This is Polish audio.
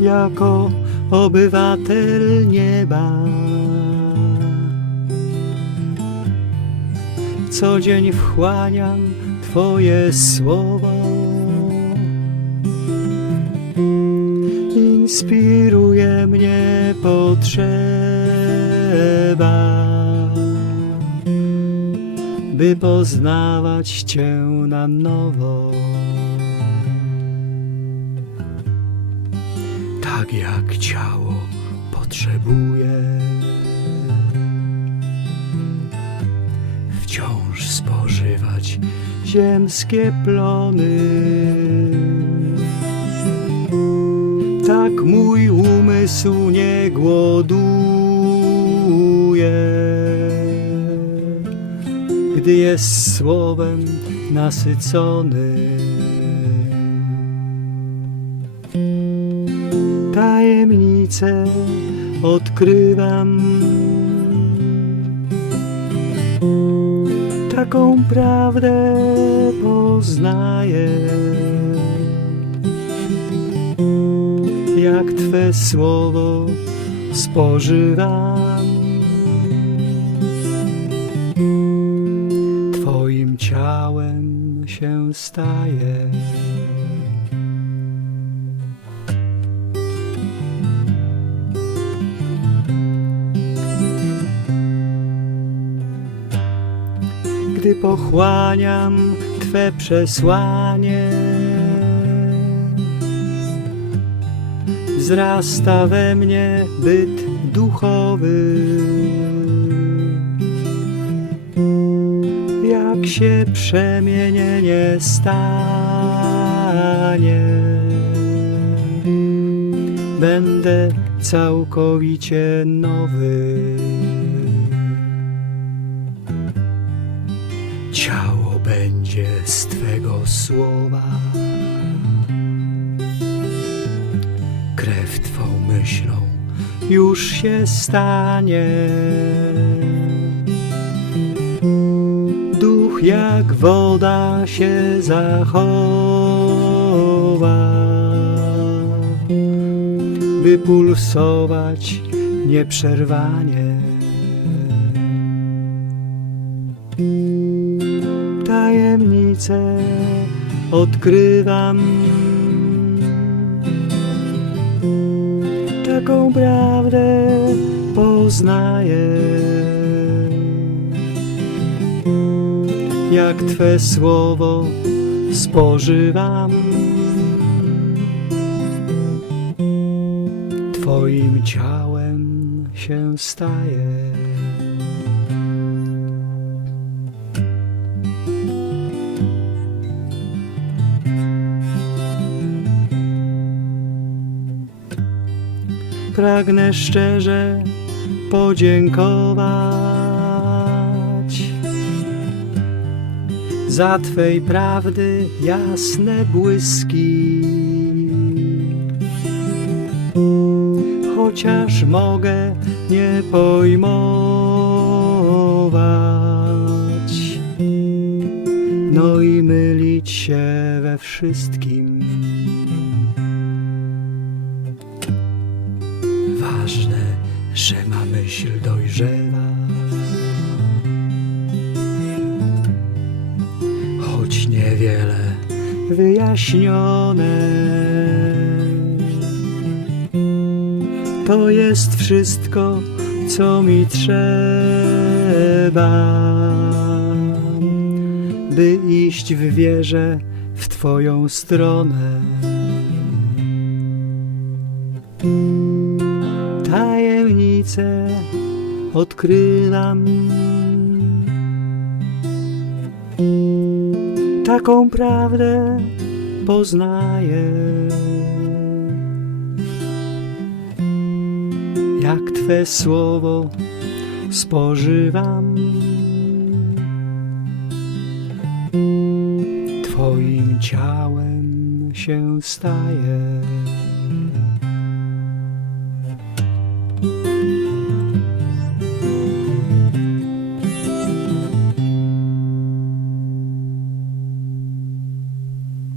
jako obywatel nieba. Co dzień wchłaniam Twoje słowo. Inspiruje mnie potrzeba, by poznawać Cię na nowo. Tak jak ciało potrzebuje wciąż spożywać ziemskie plony. Tak mój umysł nie głoduje, gdy jest słowem nasycony. Tajemnice odkrywam. Taką prawdę poznaję. Jak Twe słowo spożywam. Twoim ciałem się staję. Gdy pochłaniam Twe przesłanie, wzrasta we mnie byt duchowy. Jak się przemienienie stanie, będę całkowicie nowy. Ciało będzie z Twego słowa. Krew Twą myślą już się stanie. Duch jak woda się zachowa, by pulsować nieprzerwanie. Tajemnice odkrywam. Taką prawdę poznaję. Jak Twe słowo spożywam. Twoim ciałem się staję. Pragnę szczerze podziękować za Twej prawdy jasne błyski. Chociaż mogę nie pojmować, no i mylić się we wszystkim. Ważne, że ma myśl dojrzewa. Choć niewiele wyjaśnione, to jest wszystko, co mi trzeba, by iść w wierze w Twoją stronę. Tajemnice odkrywam. Taką prawdę poznaję. Jak Twe słowo spożywam. Twoim ciałem się staję. Bye.